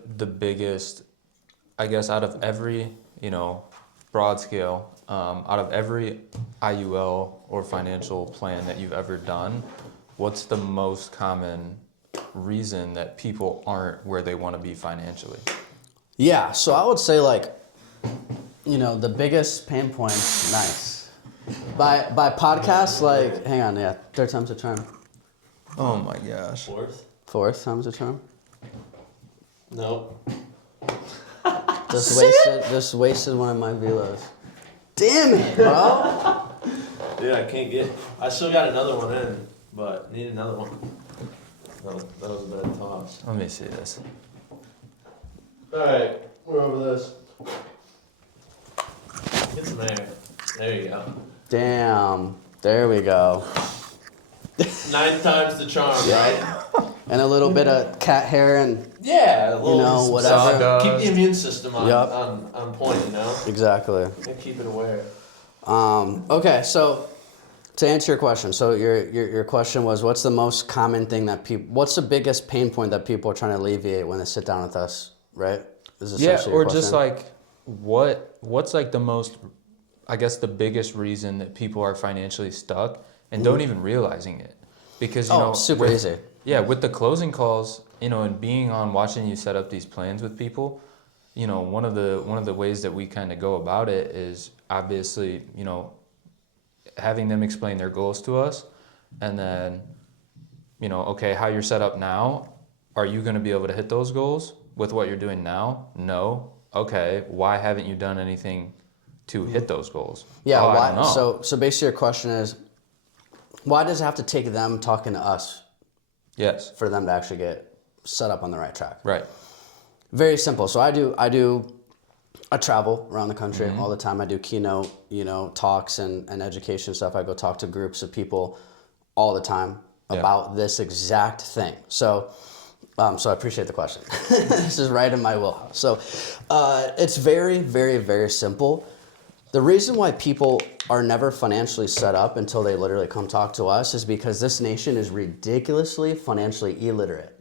like the biggest, I guess, out of every, broad scale, out of every IUL or financial plan that you've ever done, what's the most common reason that people aren't where they want to be financially? Yeah, so I would say the biggest pain point, nice. By podcast, hang on, yeah, third time's a charm. Oh my gosh. Fourth time's a charm? Nope. Just wasted one of my velos. Damn it, bro. Dude, I still got another one in, but need another one. That was a bad toss. Let me see this. Alright, we're over this. Get some air. There you go. Damn, there we go. 9 times the charm, right? And a little bit of cat hair and Yeah, a little whatever. Keep the immune system on point, Exactly. And keep it aware. Okay, so to answer your question, so your question was, what's the most common thing that what's the biggest pain point that people are trying to alleviate when they sit down with us, right? Or just like what's like the most, I guess, the biggest reason that people are financially stuck and don't even realizing it, because super easy. Yeah, with the closing calls, and being on watching you set up these plans with people, one of the ways that we kind of go about it is obviously, having them explain their goals to us, and then, okay, how you're set up now, are you going to be able to hit those goals with what you're doing now? No. Okay, why haven't you done anything to hit those goals? Yeah, I why? don't know. So basically your question is, why does it have to take them talking to us? Yes. For them to actually get set up on the right track. Right. Very simple. So I travel around the country all the time. I do keynote, talks and education stuff. I go talk to groups of people all the time about this exact thing. So I appreciate the question. This is right in my wheelhouse. So it's very, very, very simple. The reason why people are never financially set up until they literally come talk to us is because this nation is ridiculously financially illiterate.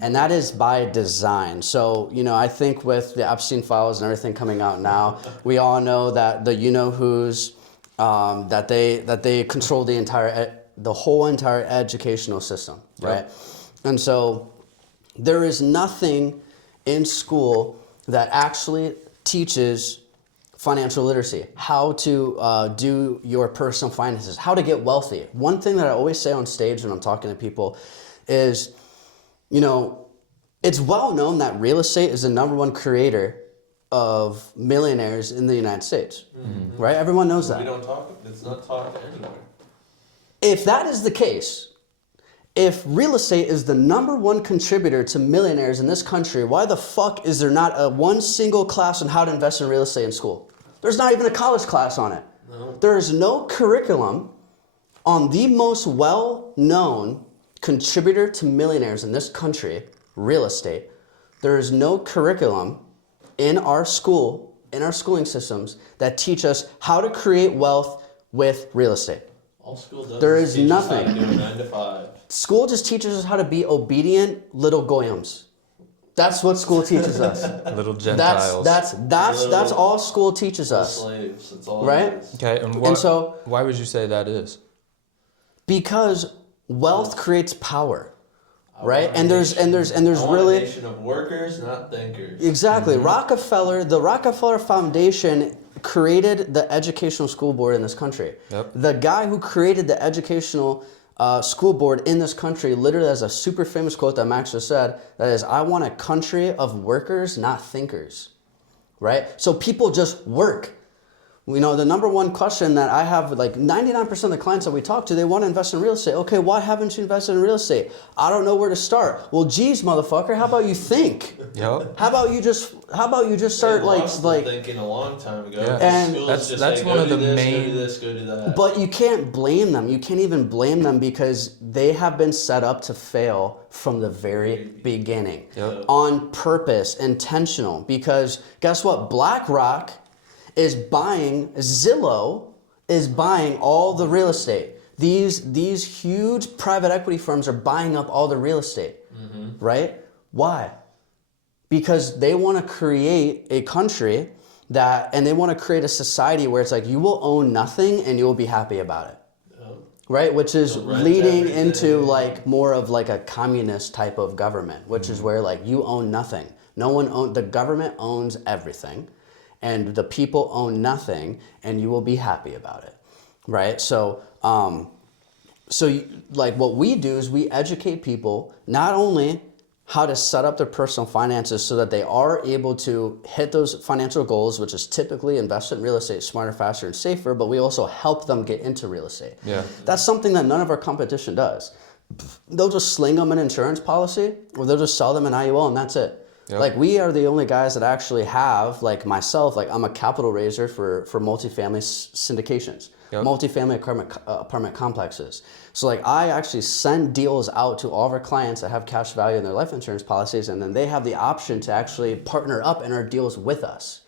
And that is by design. So, I think with the Epstein files and everything coming out now, we all know that the you-know-who's, that they control the whole entire educational system, right? And so there is nothing in school that actually teaches financial literacy, how to do your personal finances, how to get wealthy. One thing that I always say on stage when I'm talking to people is, it's well known that real estate is the #1 creator of millionaires in the United States, right? Everyone knows that. It's not taught anywhere. If that is the case, if real estate is the #1 contributor to millionaires in this country, why the fuck is there not one single class on how to invest in real estate in school? There's not even a college class on it. No. There is no curriculum on the most well-known contributor to millionaires in this country, real estate. There is no curriculum in our schooling systems that teach us how to create wealth with real estate. All school does there is nothing. Us how to do a 9 to 5. School just teaches us how to be obedient little goyams. That's what school teaches us. Little Gentiles. That's all school teaches us. Slaves. That's all. Right? It is. Okay, and why would you say that is? Because wealth creates power. Right? And there's a really nation of workers, not thinkers. Exactly. The Rockefeller Foundation created the educational school board in this country. Yep. The guy who created the educational school board in this country literally has a super famous quote that Max just said, that is, I want a country of workers, not thinkers. Right? So people just work. The #1 question that I have, 99% of the clients that we talk to, they want to invest in real estate. Okay, why haven't you invested in real estate? I don't know where to start. Well, geez, motherfucker, how about you think? Yep. How about you just start thinking a long time ago. Yeah. And that's one of the main. Go do this, go do that. But you can't blame them. You can't even blame them because they have been set up to fail from the very beginning. Yep. On purpose, intentional. Because guess what? BlackRock Zillow is buying all the real estate. These huge private equity firms are buying up all the real estate, right? Why? because they want to create a country and they want to create a society where it's like you will own nothing and you'll be happy about it. Right, which is leading into like more of like a communist type of government, which is where like you own nothing. The government owns everything, and the people own nothing, and you will be happy about it, right? So, like what we do is we educate people not only how to set up their personal finances so that they are able to hit those financial goals, which is typically invest in real estate smarter, faster, and safer, but we also help them get into real estate. Yeah. That's something that none of our competition does. They'll just sling them an insurance policy, or they'll just sell them an IUL, and that's it. Yep. Like we are the only guys that actually have, like myself, like I'm a capital raiser for multifamily syndications. Yep. Multifamily apartment complexes. So like I actually send deals out to all of our clients that have cash value in their life insurance policies, and then they have the option to actually partner up in our deals with us.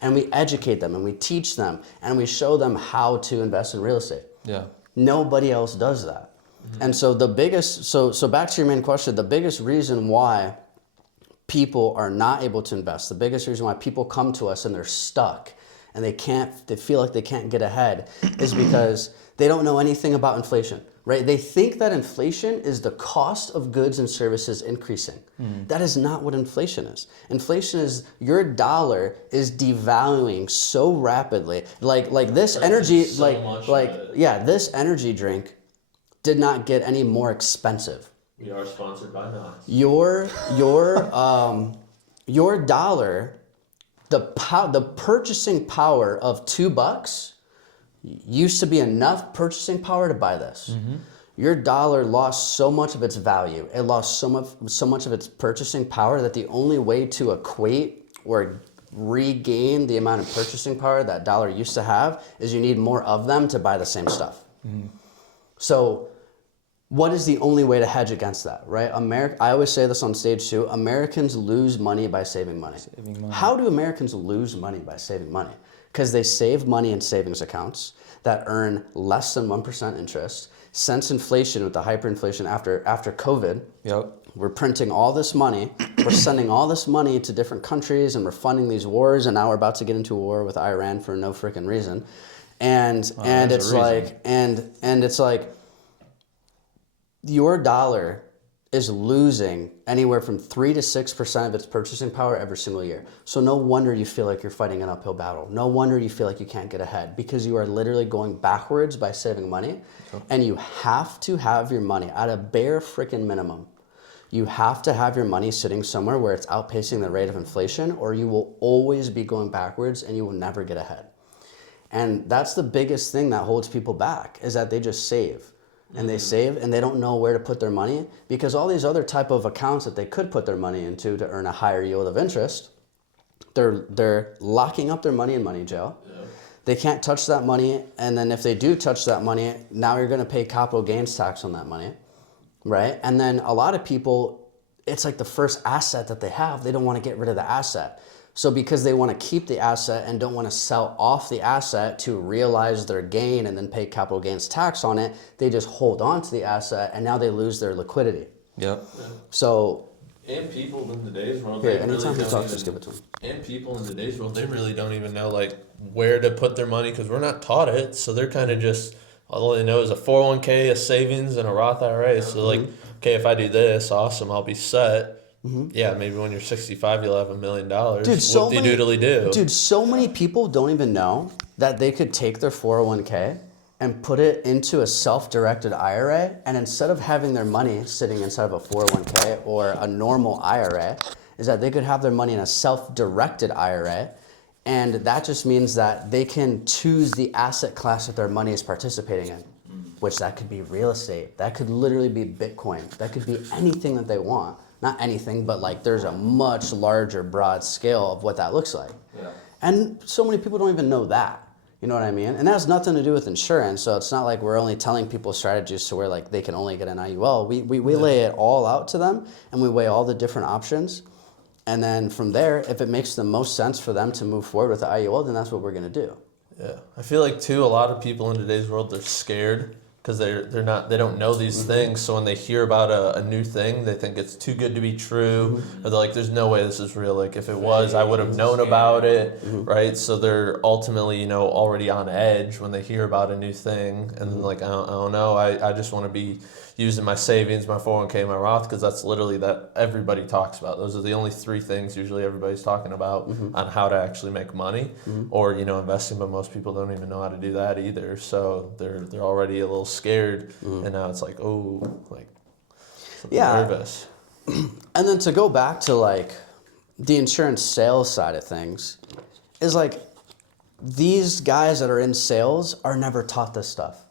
And we educate them and we teach them and we show them how to invest in real estate. Yeah. Nobody else does that. And so so back to your main question, the biggest reason why people are not able to invest, the biggest reason why people come to us and they're stuck and they feel like they can't get ahead is because they don't know anything about inflation, right? They think that inflation is the cost of goods and services increasing. That is not what inflation is. Inflation is your dollar is devaluing so rapidly. Like this energy, this energy drink did not get any more expensive. We are sponsored by Knox. Your dollar, the purchasing power of $2 used to be enough purchasing power to buy this. Your dollar lost so much of its value. It lost so much of its purchasing power that the only way to equate or regain the amount of purchasing power that dollar used to have is you need more of them to buy the same stuff. So what is the only way to hedge against that, right? I always say this on stage too, Americans lose money by saving money. How do Americans lose money by saving money? Because they save money in savings accounts that earn less than 1% interest. Since inflation, with the hyperinflation after COVID, we're printing all this money, we're sending all this money to different countries, and we're funding these wars, and now we're about to get into a war with Iran for no freaking reason. And it's like your dollar is losing anywhere from 3 to 6% of its purchasing power every single year. So no wonder you feel like you're fighting an uphill battle. No wonder you feel like you can't get ahead, because you are literally going backwards by saving money. And you have to have your money at a bare freaking minimum. You have to have your money sitting somewhere where it's outpacing the rate of inflation, or you will always be going backwards and you will never get ahead. And that's the biggest thing that holds people back, is that they just save. And they save and they don't know where to put their money, because all these other type of accounts that they could put their money into to earn a higher yield of interest, they're locking up their money in money jail. They can't touch that money, and then if they do touch that money, now you're going to pay capital gains tax on that money, right? And then a lot of people, it's like the first asset that they have, they don't want to get rid of the asset. So because they want to keep the asset and don't want to sell off the asset to realize their gain and then pay capital gains tax on it, they just hold on to the asset, and now they lose their liquidity. So. And people in today's world, anytime he talks, just give it to him. And people in today's world, they really don't even know like where to put their money, because we're not taught it. So they're kind of just, all they know is a 401k, a savings, and a Roth IRA. So like, okay, if I do this, awesome, I'll be set. Yeah, maybe when you're 65, you'll have $1 million. Dude, so many people don't even know that they could take their 401k and put it into a self-directed IRA, and instead of having their money sitting inside of a 401k or a normal IRA, is that they could have their money in a self-directed IRA, and that just means that they can choose the asset class that their money is participating in, which that could be real estate, that could literally be Bitcoin, that could be anything that they want. Not anything, but like there's a much larger, broad scale of what that looks like. And so many people don't even know that. You know what I mean? And that has nothing to do with insurance. So it's not like we're only telling people strategies to where like they can only get an IUL. We lay it all out to them, and we weigh all the different options. And then from there, if it makes the most sense for them to move forward with the IUL, then that's what we're going to do. Yeah. I feel like too, a lot of people in today's world, they're scared because they don't know these things. So when they hear about a new thing, they think it's too good to be true, or they're like, "There's no way this is real. Like if it was, I would have known about it, right?" So they're ultimately, already on edge when they hear about a new thing, and like, I don't know, I just want to be using my savings, my 401k, my Roth, because that's literally that everybody talks about. Those are the only three things usually everybody's talking about on how to actually make money, or investing. But most people don't even know how to do that either. So they're already a little scared, and now it's like, nervous. And then to go back to like the insurance sales side of things, is like these guys that are in sales are never taught this stuff.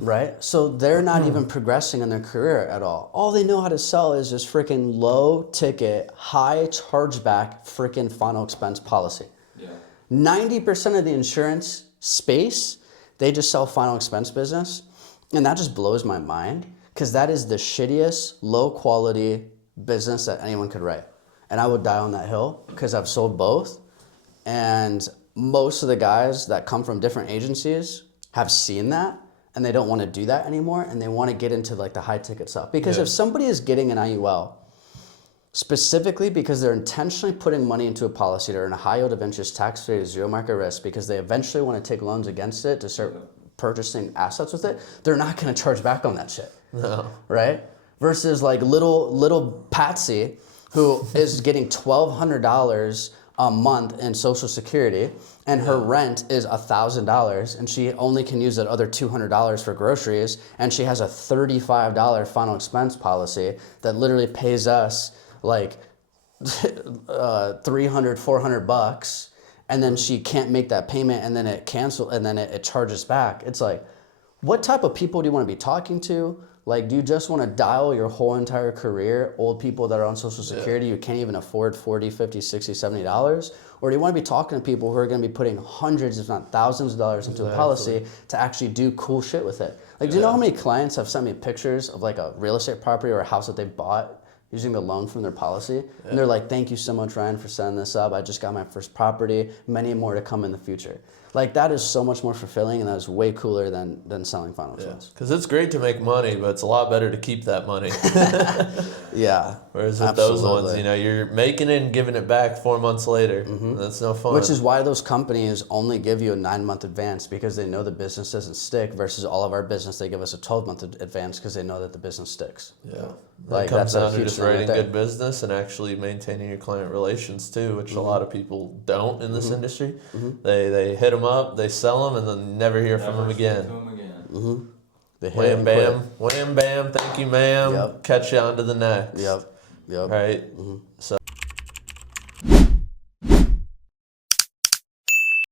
Right? So they're not even progressing in their career at all. All they know how to sell is this freaking low ticket, high chargeback freaking final expense policy. Yeah. 90% of the insurance space, they just sell final expense business. And that just blows my mind because that is the shittiest, low quality business that anyone could write. And I would die on that hill because I've sold both. And most of the guys that come from different agencies have seen that. And they don't want to do that anymore, and they want to get into like the high ticket stuff. Because if somebody is getting an IUL, specifically because they're intentionally putting money into a policy to earn a high yield of interest, tax-free, zero market risk, because they eventually want to take loans against it to start purchasing assets with it, they're not going to charge back on that shit. No. Right? Versus like little Patsy, who is getting $1,200 a month in Social Security, and her rent is $1,000, and she only can use that other $200 for groceries, and she has a $35 final expense policy that literally pays us like $300-400, and then she can't make that payment, and then it it charges back. It's like, what type of people do you want to be talking to? Like, do you just want to dial your whole entire career old people that are on Social Security who can't even afford $40, $50, $60, $70? Or do you want to be talking to people who are going to be putting hundreds, if not thousands of dollars into a policy to actually do cool shit with it? Like, do you know how many clients have sent me pictures of like a real estate property or a house that they bought using the loan from their policy? And they're like, "Thank you so much, Ryan, for setting this up. I just got my first property, many more to come in the future." Like, that is so much more fulfilling, and that is way cooler than selling final expense. Because it's great to make money, but it's a lot better to keep that money. Yeah. Whereas with those ones, you're making it and giving it back 4 months later. That's no fun. Which is why those companies only give you a 9-month advance, because they know the business doesn't stick, versus all of our business, they give us a 12-month advance because they know that the business sticks. Yeah. Like, it comes that's down to just writing right good business and actually maintaining your client relations too, which a lot of people don't in this industry. They hit them up, they sell them, and then never hear from them again. They hit Wham and bam, quit. wham bam, thank you ma'am, catch you on to the next. Yep. Right? So